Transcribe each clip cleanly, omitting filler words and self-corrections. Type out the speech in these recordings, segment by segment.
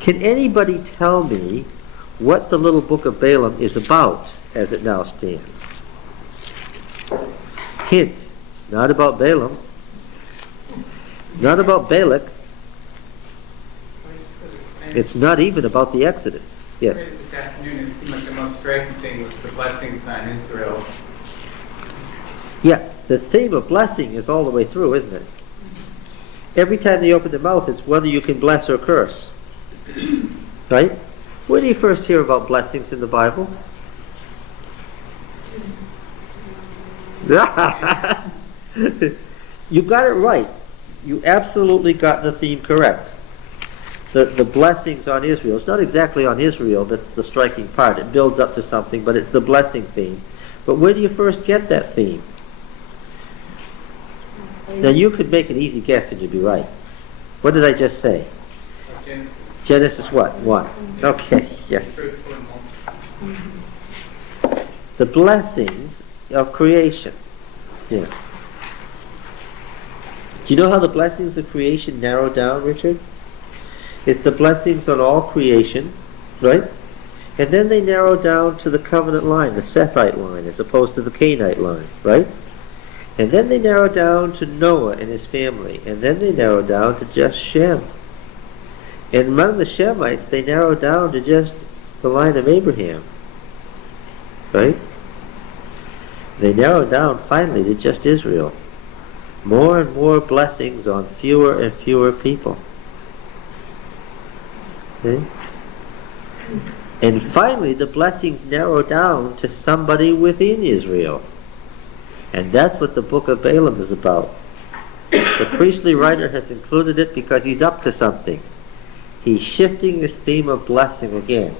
Can anybody tell me what the little book of Balaam is about as it now stands? Hint, not about Balaam, not about Balak. It's not even about the Exodus. Yes? This afternoon, it seemed like the most striking thing was the blessings on Israel. Yeah, the theme of blessing is all the way through, isn't it? Every time they open their mouth, it's whether you can bless or curse. Right? Where do you first hear about blessings in the Bible? You got it right. You absolutely got the theme correct. The blessings on Israel. It's not exactly on Israel that's the striking part. It builds up to something, but it's the blessing theme. But where do you first get that theme? Now you could make an easy guess and you'd be right. What did I just say? Genesis what? 1. Okay, yes. The blessings of creation. Yeah. Do you know how the blessings of creation narrow down, Richard? It's the blessings on all creation, right? And then they narrow down to the covenant line, the Sethite line, as opposed to the Canaanite line, right? And then they narrow down to Noah and his family. And then they narrow down to just Shem. And among the Shemites, they narrow down to just the line of Abraham, right? They narrow down finally to just Israel. More and more blessings on fewer and fewer people. Okay? And finally, the blessings narrow down to somebody within Israel. And that's what the book of Balaam is about. The priestly writer has included it because he's up to something. He's shifting this theme of blessing again.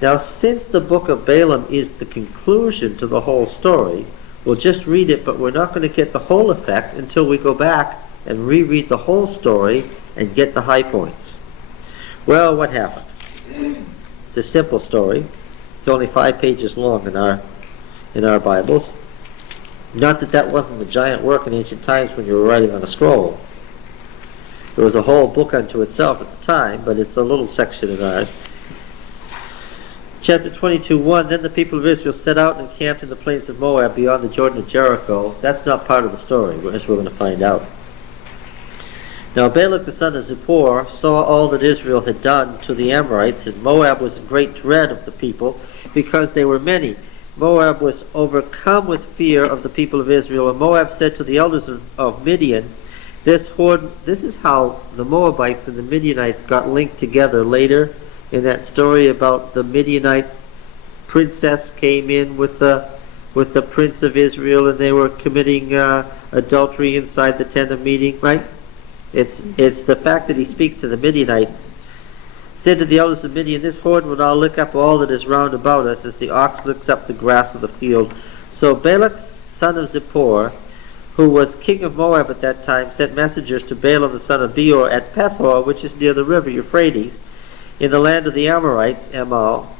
Now, since the book of Balaam is the conclusion to the whole story, we'll just read it, but we're not going to get the whole effect until we go back and reread the whole story and get the high points. Well, what happened? It's a simple story. It's only 5 pages long in our Bibles. Not that that wasn't a giant work in ancient times when you were writing on a scroll. There was a whole book unto itself at the time, but it's a little section in ours. Chapter 22:1, then the people of Israel set out and encamped in the plains of Moab beyond the Jordan of Jericho. That's not part of the story, as we're going to find out. Now Balak the son of Zippor saw all that Israel had done to the Amorites, and Moab was in great dread of the people, because they were many. Moab was overcome with fear of the people of Israel, and Moab said to the elders of Midian, this is how the Moabites and the Midianites got linked together later in that story about the Midianite princess came in with the prince of Israel, and they were committing adultery inside the tent of meeting, right? It's the fact that he speaks to the Midianites. Said to the elders of Midian, this horde will now lick up all that is round about us, as the ox licks up the grass of the field. So Balak, son of Zippor, who was king of Moab at that time, sent messengers to Balaam the son of Beor at Pethor, which is near the river Euphrates, in the land of the Amorites, Amal,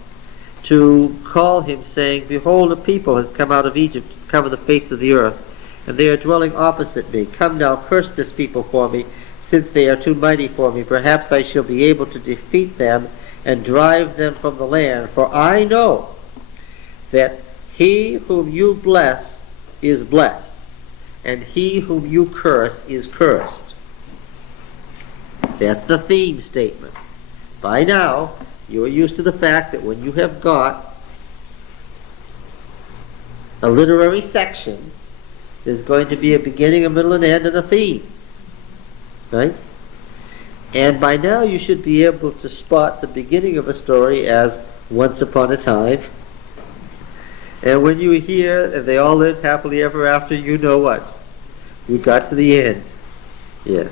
to call him, saying, behold, a people has come out of Egypt to cover the face of the earth, and they are dwelling opposite me. Come now, curse this people for me, since they are too mighty for me. Perhaps I shall be able to defeat them and drive them from the land. For I know that he whom you bless is blessed, and he whom you curse is cursed. That's the theme statement. By now, you're used to the fact that when you have got a literary section, there's going to be a beginning, a middle, and end, and a theme. Right? And by now you should be able to spot the beginning of a story as once upon a time. And when you hear, and they all lived happily ever after, you know what? You got to the end. Yeah.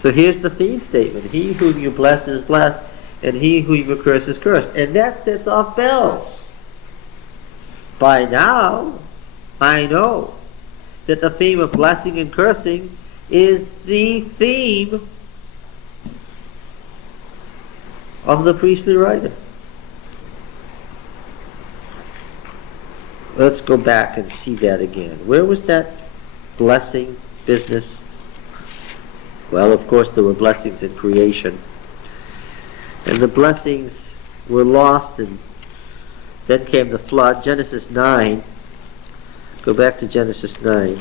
So here's the theme statement. He whom you bless is blessed, and he whom you curse is cursed. And that sets off bells. By now, I know that the theme of blessing and cursing is the theme of the priestly writer. Let's go back and see that again. Where was that blessing business? Well, of course, there were blessings in creation. And the blessings were lost, and then came the flood. Genesis 9. Go back to Genesis 9.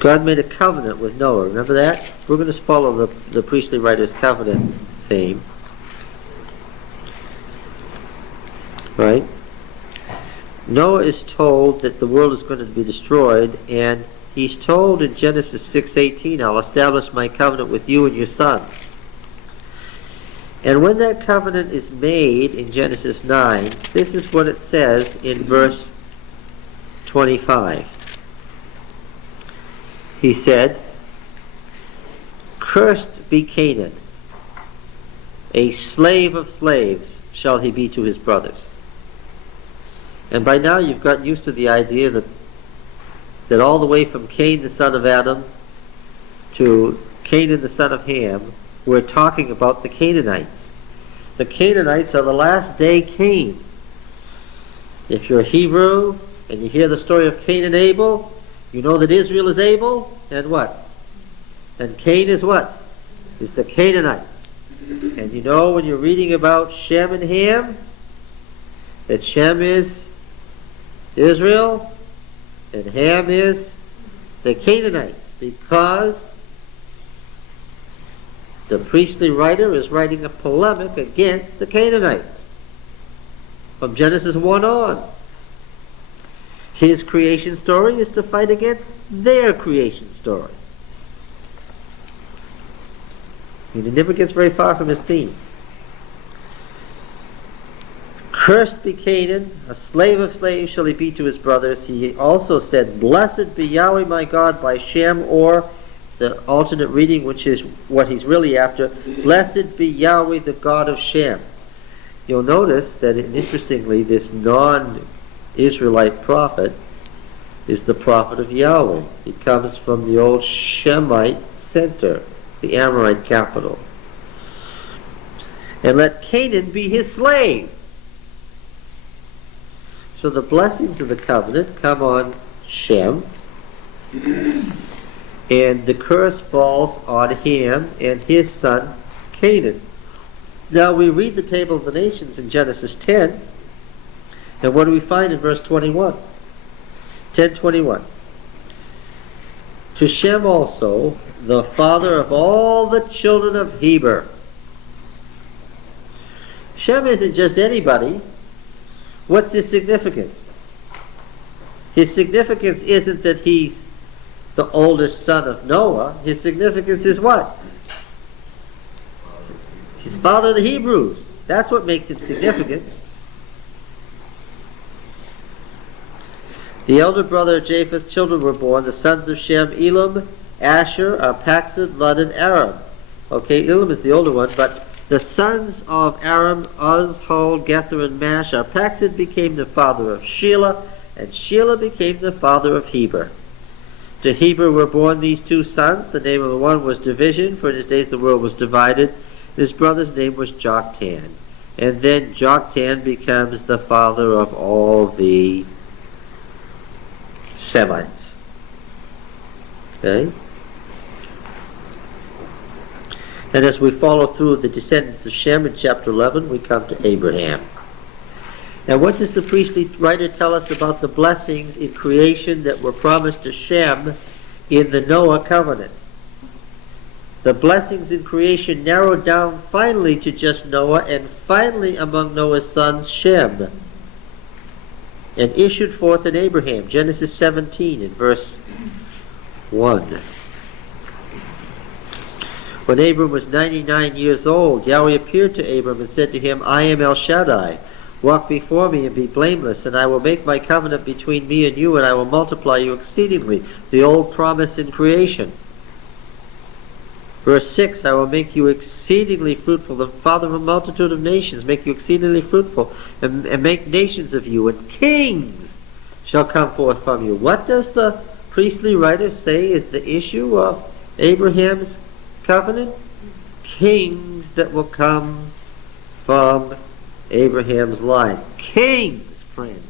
God made a covenant with Noah. Remember that? We're going to follow the priestly writer's covenant theme. Right? Noah is told that the world is going to be destroyed, and he's told in Genesis 6:18, I'll establish my covenant with you and your sons. And when that covenant is made in Genesis 9, this is what it says in verse 25. He said, "Cursed be Canaan, a slave of slaves shall he be to his brothers." And by now you've gotten used to the idea that all the way from Cain the son of Adam to Canaan the son of Ham, we're talking about the Canaanites. The Canaanites are the last day Cain. If you're a Hebrew and you hear the story of Cain and Abel, you know that Israel is Abel, and what? And Cain is what? Is the Canaanite. And you know when you're reading about Shem and Ham, that Shem is Israel, and Ham is the Canaanite, because the priestly writer is writing a polemic against the Canaanites from Genesis 1 on. His creation story is to fight against their creation story. And he never gets very far from his theme. Cursed be Canaan, a slave of slaves shall he be to his brothers. He also said, "Blessed be Yahweh my God by Shem," or the alternate reading, which is what he's really after, "Blessed be Yahweh the God of Shem." You'll notice that, interestingly, this non-Israelite prophet is the prophet of Yahweh. He comes from the old Shemite center, the Amorite capital. "And let Canaan be his slave." So the blessings of the covenant come on Shem, and the curse falls on Ham and his son Canaan. Now we read the table of the nations in Genesis 10, and what do we find in verse 21? 10:21. "To Shem also, the father of all the children of Heber." Shem isn't just anybody. What's his significance? His significance isn't that he's the oldest son of Noah. His significance is what? He's father of the Hebrews. That's what makes him significant. "The elder brother of Japheth's children were born, the sons of Shem, Elam, Asher, Arphaxad, Lud, and Aram." Okay, Elam is the older one, but the sons of Aram, Uz, Hol, Gether, and Mash. Arphaxad became the father of Shelah, and Shelah became the father of Heber. To Heber were born these two sons. The name of the one was Division, for in his days the world was divided. His brother's name was Joktan. And then Joktan becomes the father of all the Semites. Okay? And as we follow through the descendants of Shem in chapter 11, we come to Abraham. Now what does the priestly writer tell us about the blessings in creation that were promised to Shem in the Noah covenant? The blessings in creation narrowed down finally to just Noah, and finally among Noah's sons, Shem, and issued forth in Abraham. Genesis 17 in verse 1. When Abram was 99 years old, Yahweh appeared to Abram and said to him, "I am El Shaddai. Walk before me and be blameless, and I will make my covenant between me and you, and I will multiply you exceedingly." The old promise in creation. Verse 6, "I will make you exceedingly fruitful, the father of a multitude of nations, make you exceedingly fruitful, and make nations of you, and kings shall come forth from you." What does the priestly writer say is the issue of Abraham's covenant? Kings that will come from Abraham's line. Kings, friends.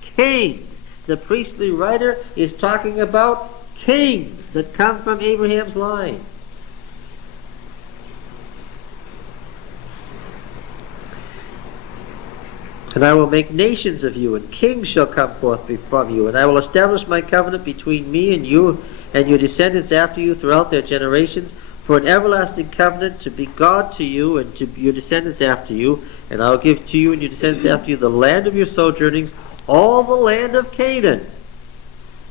Kings. The priestly writer is talking about kings that come from Abraham's line. And I will make nations of you, and kings shall come forth from you, and I will establish my covenant between me and you and your descendants after you throughout their generations, for an everlasting covenant to be God to you and to your descendants after you, and I will give to you and your descendants after you the land of your sojourning, all the land of Canaan.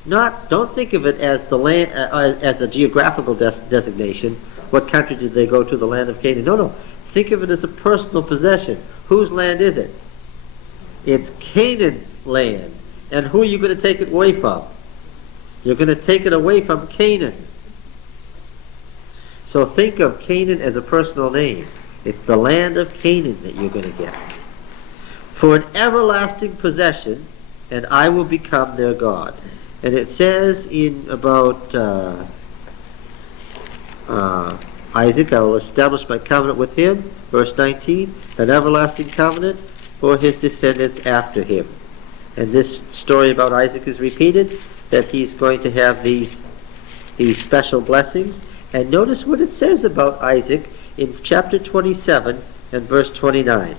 Don't think of it as the land as a geographical designation. What country did they go to? The land of Canaan. No. Think of it as a personal possession. Whose land is it? It's Canaan's land. And who are you going to take it away from? You're going to take it away from Canaan. So think of Canaan as a personal name. It's the land of Canaan that you're going to get. For an everlasting possession, and I will become their God. And it says in about Isaac, I will establish my covenant with him, verse 19, an everlasting covenant for his descendants after him. And this story about Isaac is repeated, that he's going to have these special blessings. And notice what it says about Isaac in chapter 27 and verse 29.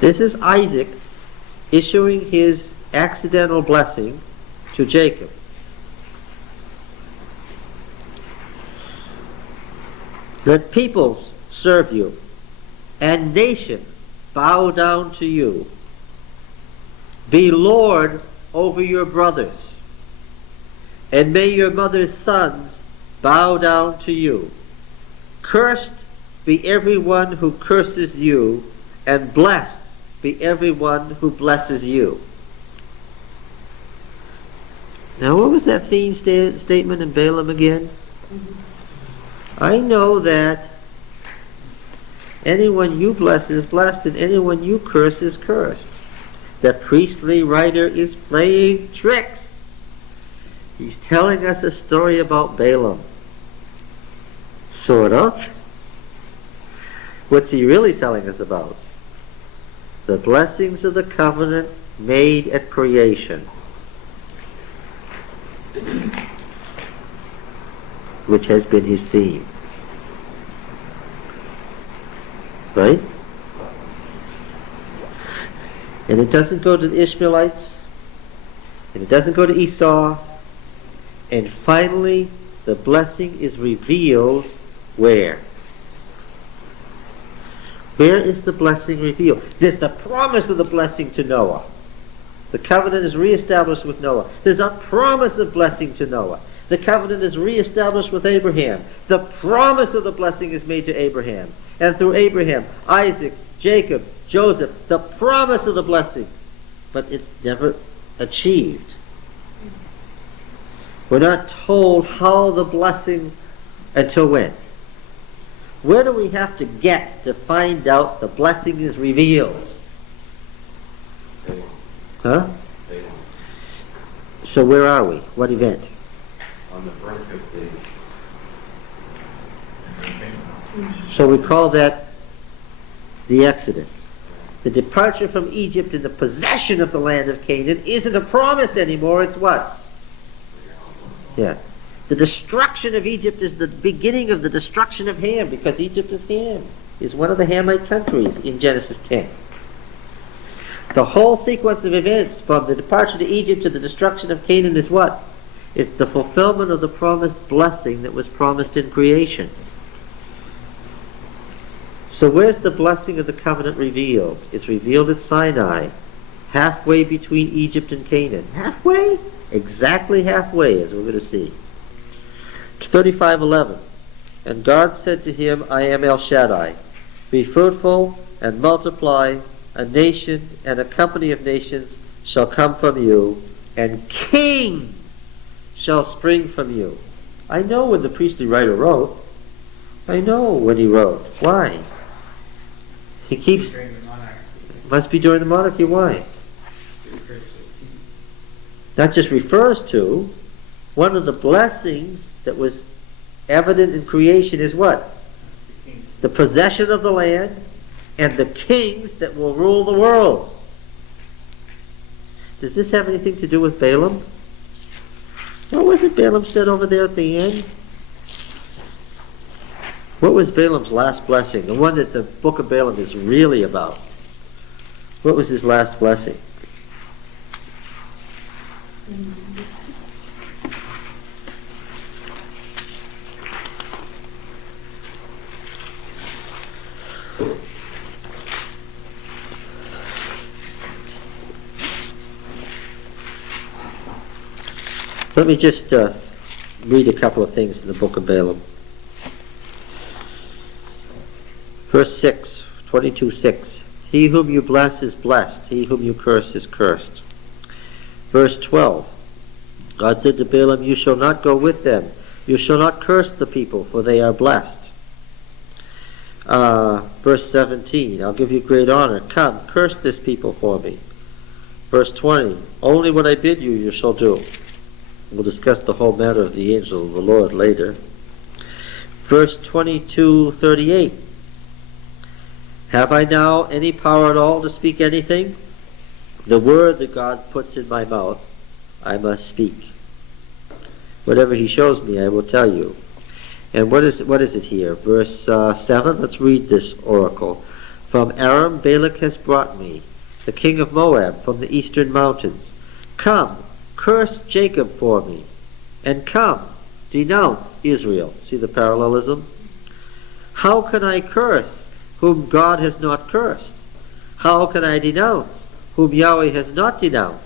This is Isaac issuing his accidental blessing to Jacob. Let peoples serve you, and nations bow down to you. Be Lord over your brothers, and may your mother's sons bow down to you. Cursed be everyone who curses you, and blessed be everyone who blesses you. Now, what was that theme statement in Balaam again? I know that anyone you bless is blessed, and anyone you curse is cursed. The priestly writer is playing tricks. He's telling us a story about Balaam. Sort of. What's he really telling us about? The blessings of the covenant made at creation, which has been his theme. Right? And it doesn't go to the Ishmaelites, and it doesn't go to Esau, and finally the blessing is revealed where? Where is the blessing revealed? There's the promise of the blessing to Noah. The covenant is reestablished with Noah. There's a promise of blessing to Noah. The covenant is reestablished with Abraham. The promise of the blessing is made to Abraham. And through Abraham, Isaac, Jacob, Joseph, the promise of the blessing. But it's never achieved. We're not told how the blessing, until when? Where do we have to get to find out the blessing is revealed? Huh? So where are we? What event? On the brink of the... So we call that the Exodus. The departure from Egypt and the possession of the land of Canaan isn't a promise anymore, it's what? Yeah. The destruction of Egypt is the beginning of the destruction of Ham, because Egypt is Ham, is one of the Hamite countries in Genesis 10. The whole sequence of events from the departure to Egypt to the destruction of Canaan is what? It's the fulfillment of the promised blessing that was promised in creation. So where's the blessing of the covenant revealed? It's revealed at Sinai, halfway between Egypt and Canaan. Halfway? Exactly halfway, as we're going to see. 35:11. And God said to him, I am El Shaddai. Be fruitful and multiply. A nation and a company of nations shall come from you, and kings shall spring from you. I know when the priestly writer wrote. I know when he wrote. Why? He keeps... During the monarchy. Must be during the monarchy. Why? That just refers to one of the blessings that was evident in creation is what? The possession of the land and the kings that will rule the world. Does this have anything to do with Balaam? What was it Balaam said over there at the end? What was Balaam's last blessing? The one that the book of Balaam is really about. What was his last blessing? Let me just read a couple of things in the book of Balaam. Verse 6, 22:6. He whom you bless is blessed. He whom you curse is cursed. Verse 12. God said to Balaam, you shall not go with them. You shall not curse the people, for they are blessed. Verse 17. I'll give you great honor. Come, curse this people for me. Verse 20. Only what I bid you, you shall do. We'll discuss the whole matter of the angel of the Lord later. Verse 22:38. Have I now any power at all to speak anything? The word that God puts in my mouth, I must speak. Whatever he shows me, I will tell you. And what is it here? Verse 7, let's read this oracle. From Aram, Balak has brought me, the king of Moab, from the eastern mountains. Come, curse Jacob for me, and come, denounce Israel. See the parallelism? How can I curse whom God has not cursed? How can I denounce whom Yahweh has not denounced?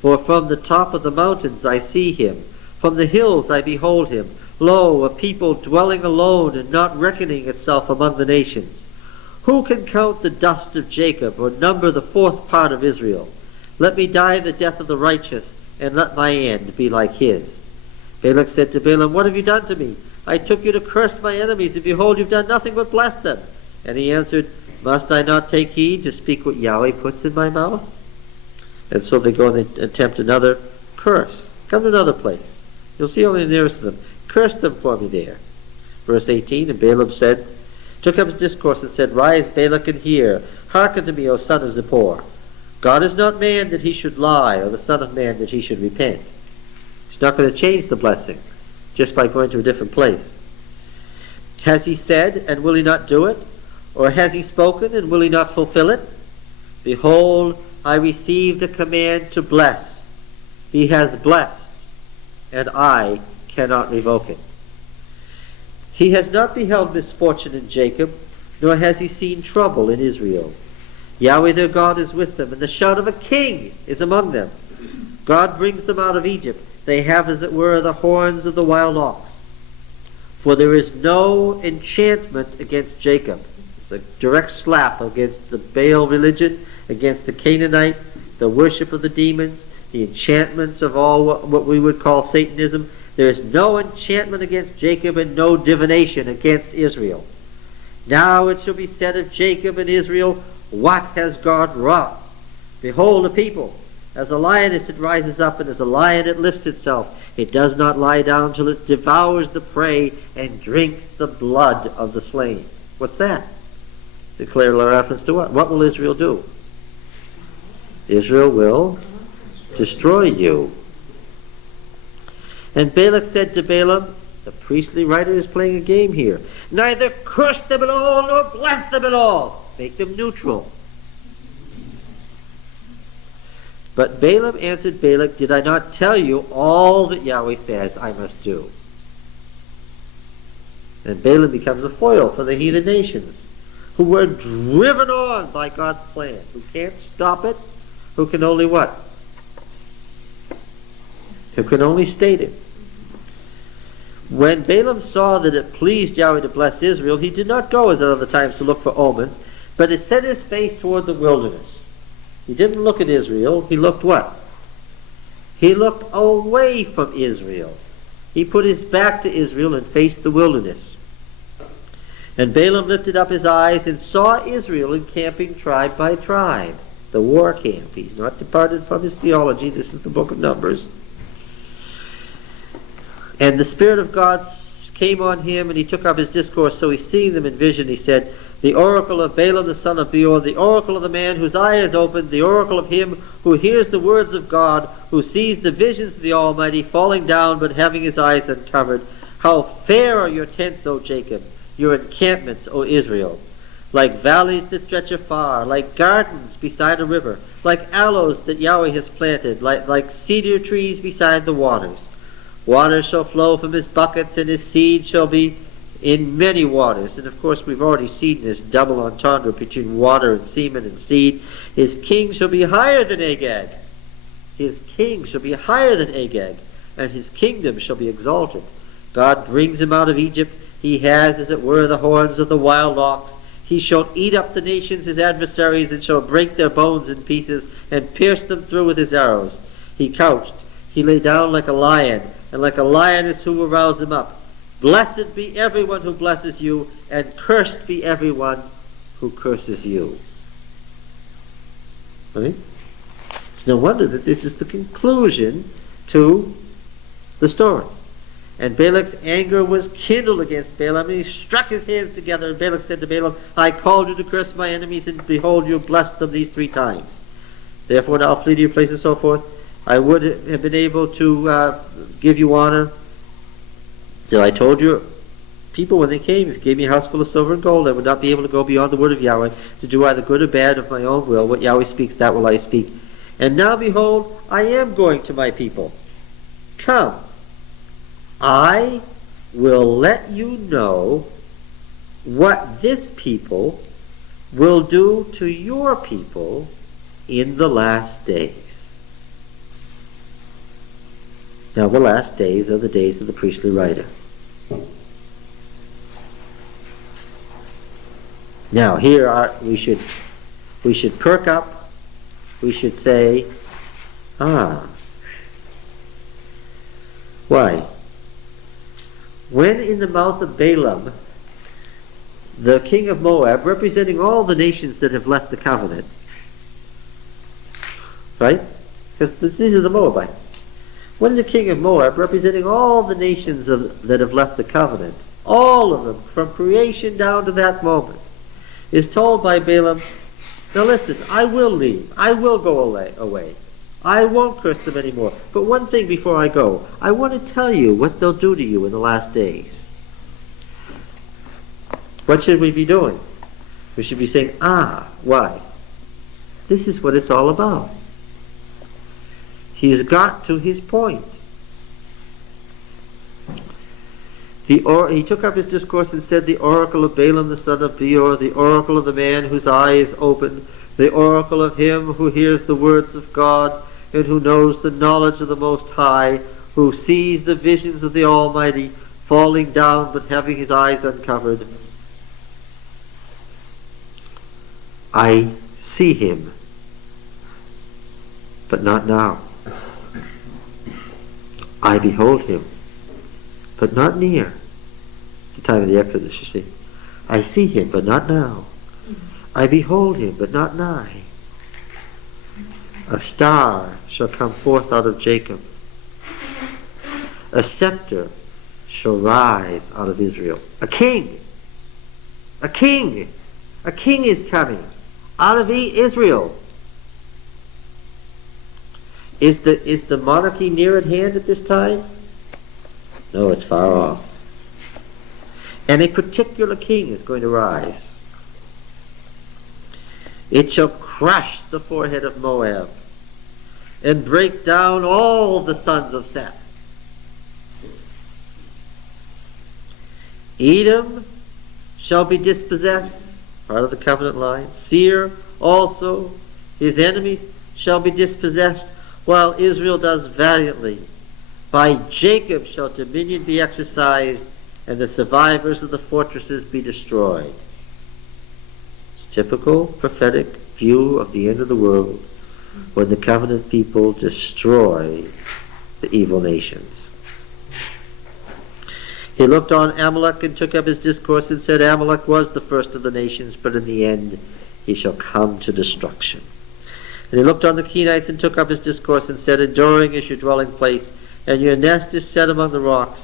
For from the top of the mountains I see him, from the hills I behold him. Lo, a people dwelling alone and not reckoning itself among the nations. Who can count the dust of Jacob, or number the fourth part of Israel? Let me die the death of the righteous, and let my end be like his. Balak said to Balaam, what have you done to me? I took you to curse my enemies, and behold, you've done nothing but bless them. And he answered, must I not take heed to speak what Yahweh puts in my mouth? And so they go and they attempt another curse. Come to another place. You'll see only the nearest of them. Curse them for me there. Verse 18, and Balaam took up his discourse and said, rise, Balak, and hear. Hearken to me, O son of Zippor. God is not man that he should lie, or the son of man that he should repent. He's not going to change the blessing just by going to a different place. Has he said, and will he not do it? Or has he spoken, and will he not fulfill it? Behold, I received a command to bless. He has blessed, and I cannot revoke it. He has not beheld misfortune in Jacob, nor has he seen trouble in Israel. Yahweh their God is with them, and the shout of a king is among them. God brings them out of Egypt. They have, as it were, the horns of the wild ox. For there is no enchantment against Jacob. It's a direct slap against the Baal religion, against the Canaanite, the worship of the demons, the enchantments of all what we would call Satanism. There is no enchantment against Jacob and no divination against Israel. Now it shall be said of Jacob and Israel, what has God wrought? Behold, a people, as a lioness it rises up, and as a lion it lifts itself. It does not lie down till it devours the prey and drinks the blood of the slain. What's that? Declare reference to what? What will Israel do? Israel will destroy you. And Balak said to Balaam, the priestly writer is playing a game here, neither curse them at all nor bless them at all. Make them neutral. But Balaam answered Balak, did I not tell you all that Yahweh says I must do? And Balaam becomes a foil for the heathen nations, who were driven on by God's plan, who can't stop it, who can only what? Who can only state it. When Balaam saw that it pleased Yahweh to bless Israel, he did not go as at other times to look for omens, but he set his face toward the wilderness. He didn't look at Israel. He looked what? He looked away from Israel. He put his back to Israel and faced the wilderness. And Balaam lifted up his eyes and saw Israel encamping tribe by tribe. The war camp. He's not departed from his theology. This is the book of Numbers. And the Spirit of God came on him, and he took up his discourse. So he seeing them in vision, he said, the oracle of Balaam the son of Beor, the oracle of the man whose eye is opened, the oracle of him who hears the words of God, who sees the visions of the Almighty falling down but having his eyes uncovered. How fair are your tents, O Jacob, your encampments, O Israel, like valleys that stretch afar, like gardens beside a river, like aloes that Yahweh has planted, like cedar trees beside the waters. Waters shall flow from his buckets, and his seed shall be in many waters. And of course we've already seen this double entendre between water and semen and seed. His king shall be higher than Agag. His king shall be higher than Agag, and his kingdom shall be exalted. God brings him out of Egypt. He has, as it were, the horns of the wild ox. He shall eat up the nations, his adversaries, and shall break their bones in pieces, and pierce them through with his arrows. He couched, he lay down like a lion, and like a lioness who will rouse him up. Blessed be everyone who blesses you, and cursed be everyone who curses you. Right? It's no wonder that this is the conclusion to the story. And Balak's anger was kindled against Balaam, and he struck his hands together, and Balak said to Balaam, I called you to curse my enemies, and behold, you have blessed them these 3 times. Therefore now flee to your place, and so forth. I would have been able to give you honor. So I told you, people when they came, if you gave me a house full of silver and gold, I would not be able to go beyond the word of Yahweh, to do either good or bad of my own will. What Yahweh speaks, that will I speak. And now behold, I am going to my people. Come, I will let you know what this people will do to your people in the last days. Now the last days are the days of the priestly writer. Now here we should perk up. We should say, why? When in the mouth of Balaam, the king of Moab, representing all the nations that have left the covenant, right? Because these are the Moabites. When the king of Moab, representing all the nations that have left the covenant, all of them, from creation down to that moment, is told by Balaam, now listen, I will leave. I will go away. I won't curse them anymore. But one thing before I go, I want to tell you what they'll do to you in the last days. What should we be doing? We should be saying, why? This is what it's all about. He's got to his point. He took up his discourse and said, the oracle of Balaam the son of Beor, the oracle of the man whose eye is opened, the oracle of him who hears the words of God, and who knows the knowledge of the Most High, who sees the visions of the Almighty, falling down but having his eyes uncovered. I see him, but not now. I behold him, but not near. The time of the Exodus, you see. I see him, but not now. I behold him, but not nigh. A star shall come forth out of Jacob. A scepter shall rise out of Israel. A king! A king! A king is coming out of Israel. Is the monarchy near at hand at this time? No, it's far off. And a particular king is going to rise. It shall crush the forehead of Moab and break down all the sons of Seth. Edom shall be dispossessed, part of the covenant line. Seir also, his enemies, shall be dispossessed, while Israel does valiantly. By Jacob shall dominion be exercised, and the survivors of the fortresses be destroyed. It's a typical prophetic view of the end of the world, when the covenant people destroy the evil nations. He looked on Amalek and took up his discourse and said, Amalek was the first of the nations, but in the end he shall come to destruction. And he looked on the Kenites and took up his discourse and said, enduring is your dwelling place, and your nest is set among the rocks.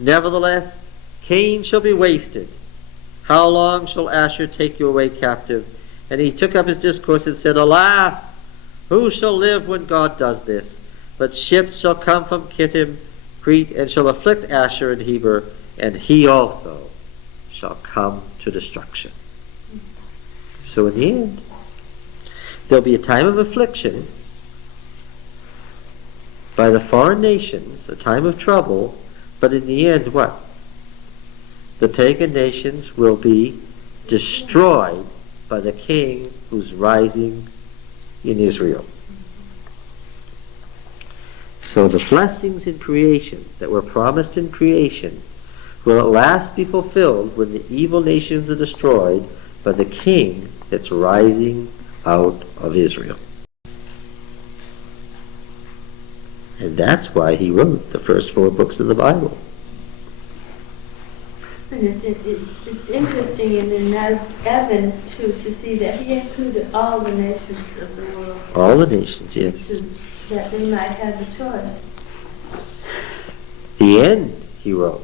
Nevertheless, Cain shall be wasted, How long shall Asher take you away captive? And he took up his discourse and said, Alas, who shall live when God does this? But ships shall come from Kittim, Crete, and shall afflict Asher and Heber, and he also shall come to destruction. So in the end, there'll be a time of affliction by the foreign nations, a time of trouble, but in the end, what? The pagan nations will be destroyed by the king who's rising in Israel. So the blessings in creation that were promised in creation will at last be fulfilled when the evil nations are destroyed by the king that's rising out of Israel. And that's why he wrote the first 4 books of the Bible. And it's interesting in that evidence too to see that he included all the nations of the world. All the nations, yes. That they might have a choice. The end, he wrote.